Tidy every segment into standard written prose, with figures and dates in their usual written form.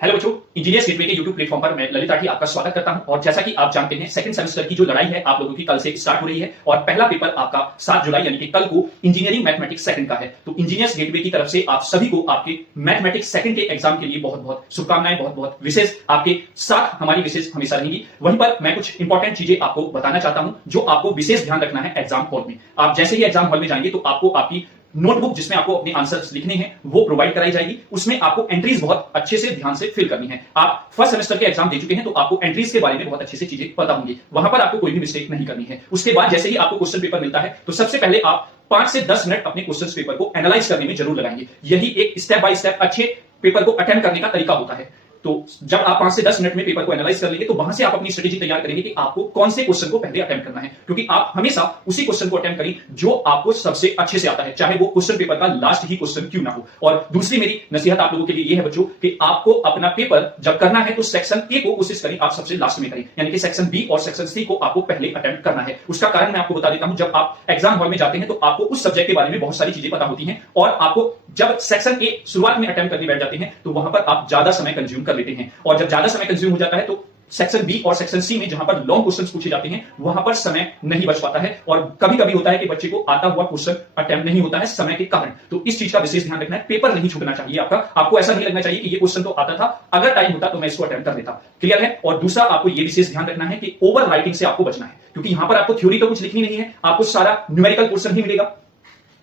Hello बच्चों, engineers gateway के YouTube platform पर मैं ललित आठी आपका स्वागत करता हूं। और जैसा कि आप जानते हैं, सेकंड सेमेस्टर की जो लड़ाई है आप लोगों की कल से स्टार्ट हो रही है और पहला पेपर आपका 7 जुलाई यानी कि कल को इंजीनियरिंग मैथमेटिक्स सेकंड का है। तो इंजीनियर्स गेटवे की तरफ से आप सभी को आपके मैथमेटिक्स सेकंड के एग्जाम के लिए बहुत बहुत शुभकामनाएं, बहुत बहुत विशेष आपके साथ हमारी विशेष हमेशा रहेंगी। वहीं पर मैं कुछ इंपॉर्टेंट चीजें आपको बताना चाहता हूं जो आपको विशेष ध्यान रखना है एग्जाम हॉल में। आप जैसे ही एग्जाम हॉल में जाएंगे तो आपको आपकी नोटबुक जिसमें आपको अपने आंसर्स लिखने हैं वो प्रोवाइड कराई जाएगी। उसमें आपको एंट्रीज बहुत अच्छे से ध्यान से फिल करनी है। आप फर्स्ट सेमेस्टर के एग्जाम दे चुके हैं तो आपको एंट्रीज के बारे में बहुत अच्छे से चीजें पता होंगी, वहां पर आपको कोई भी मिस्टेक नहीं करनी है। उसके बाद जैसे ही आपको क्वेश्चन पेपर मिलता है तो सबसे पहले आप 5 से 10 मिनट अपने क्वेश्चन पेपर को एनालाइज करने में जरूर लगाएंगे। यही एक स्टेप बाय स्टेप अच्छे पेपर को अटेम्प्ट करने का तरीका होता है। तो जब आप 5 से 10 मिनट में पेपर को एनालाइज कर लेंगे तो वहां से आप अपनी स्ट्रेटेजी तैयार करेंगे कि आपको कौन से क्वेश्चन को पहले अटेम्प्ट करना है, क्योंकि आप हमेशा उसी क्वेश्चन को अटेम्प्ट करें जो आपको सबसे अच्छे से आता है, चाहे वो क्वेश्चन पेपर का लास्ट ही क्वेश्चन क्यों ना हो। और दूसरी मेरी नसीहत आप लोगों के लिए यह है बच्चों कि आपको अपना पेपर जब करना है तो सेक्शन ए को कोशिश करें आप सबसे लास्ट में करें, यानी कि सेक्शन बी और सेक्शन सी को आपको पहले अटेम्प्ट करना है। उसका कारण मैं आपको बता देता हूं, जब आप एग्जाम हॉल में जाते हैं तो आपको उस सब्जेक्ट के बारे में बहुत सारी चीजें पता होती हैं और आपको जब सेक्शन ए शुरुआत में अटेम्प्ट करने बैठ जाते हैं तो वहां पर आप ज्यादा समय कंज्यूम कर लेते हैं। और जब ज्यादा समय कंज्यूम हो जाता है तो सेक्शन बी और सेक्शन सी में जहां पर लॉन्ग क्वेश्चंस पूछे जाते हैं वहां पर समय नहीं बच पाता है और कभी कभी होता है कि बच्चे को आता हुआ क्वेश्चन अटेम्प्ट नहीं होता है समय के कारण। तो इस चीज का विशेष ध्यान रखना है, पेपर नहीं छूटना चाहिए आपका। आपको ऐसा नहीं लगना चाहिए कि ये क्वेश्चन तो आता था, अगर टाइम होता तो मैं इसको अटेम्प्ट कर लेता। क्लियर है। और दूसरा आपको यह विशेष ध्यान रखना है कि ओवर राइटिंग से आपको बचना है, क्योंकि यहां पर आपको थ्योरी तो कुछ लिखनी नहीं है, आपको सारा न्यूमेरिकल पोर्शन ही मिलेगा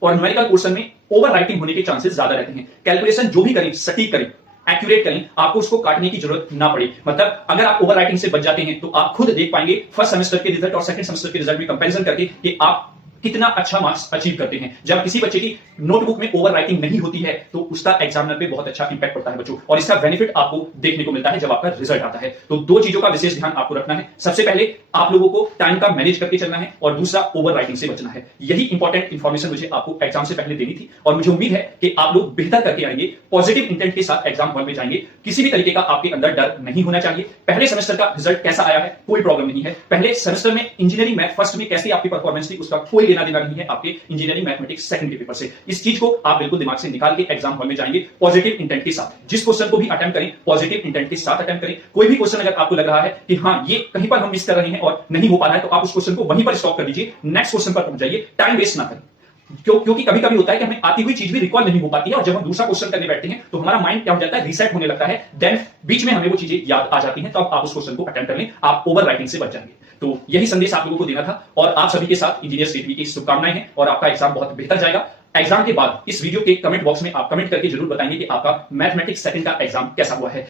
और न्यूमेरिकल पोर्शन में ओवर राइटिंग होने के चांसेस ज्यादा रहते हैं। कैलकुलेशन जो भी करें सटीक करें, एक्यूरेट करें, आपको उसको काटने की जरूरत ना पड़े। मतलब अगर आप ओवर राइटिंग से बच जाते हैं तो आप खुद देख पाएंगे फर्स्ट सेमेस्टर के रिजल्ट और सेकंड सेमेस्टर के रिजल्ट में कंपैरिजन करके कि आप कितना अच्छा मार्क्स अचीव करते हैं। जब किसी बच्चे की नोटबुक में ओवर राइटिंग नहीं होती है तो उसका एग्जामिनर पे बहुत अच्छा इंपैक्ट पड़ता है बच्चों, और इसका बेनिफिट आपको देखने को मिलता है जब आपका रिजल्ट आता है। तो दो चीजों का विशेष ध्यान आपको रखना है, सबसे पहले आप लोगों को टाइम का मैनेज करके चलना है और दूसरा ओवर राइटिंग से बचना है। यही इंपॉर्टेंट इंफॉर्मेशन मुझे आपको एग्जाम से पहले देनी थी और मुझे उम्मीद है कि आप लोग बेहतर करके आएंगे, पॉजिटिव इंटेंट के साथ एग्जाम हॉल में जाएंगे। किसी भी तरीके का आपके अंदर डर नहीं होना चाहिए। पहले सेमेस्टर का रिजल्ट कैसा आया है कोई प्रॉब्लम नहीं है, पहले सेमेस्टर में इंजीनियरिंग मैथ फर्स्ट में कैसी आपकी परफॉर्मेंस थी उसका कोई लेना देना नहीं है आपके इंजीनियरिंग मैथमेटिक्स सेकंड के पेपर से। इस चीज को आप बिल्कुल दिमाग से निकाल के एग्जाम हॉल में जाएंगे पॉजिटिव इंटेंट के साथ। जिस क्वेश्चन को भी अटेम्प्ट करें पॉजिटिव इंटेंट के साथ अटेम्प्ट करें। कोई भी क्वेश्चन अगर आपको लग रहा है कि हाँ ये कहीं पर हम मिस कर रहे हैं और नहीं हो पा रहा है तो आप उस क्वेश्चन को वहीं पर स्टॉप कर दीजिए, नेक्स्ट क्वेश्चन पर पहुंच जाइए, टाइम वेस्ट ना करें। क्योंकि कभी कभी होता है कि हमें आती हुई चीज भी रिकॉल नहीं हो पाती है और जब हम दूसरा क्वेश्चन करने बैठते हैं तो हमारा माइंड क्या हो जाता है, रीसेट होने लगता है, देन बीच में हमें वो चीजें याद आ जाती हैं, तो आप उस क्वेश्चन को अटेम्प्ट कर लें, आप ओवर राइटिंग से बच जाएंगे। तो यही संदेश आप लोगों को देना था और आप सभी के साथ इंजीनियर्स गेटवे की शुभकामनाएं हैं और आपका एग्जाम बहुत बेहतर जाएगा। एग्जाम के बाद इस वीडियो के कमेंट बॉक्स में आप कमेंट करके जरूर बताएंगे कि आपका मैथमेटिक्स सेकंड का एग्जाम कैसा हुआ है।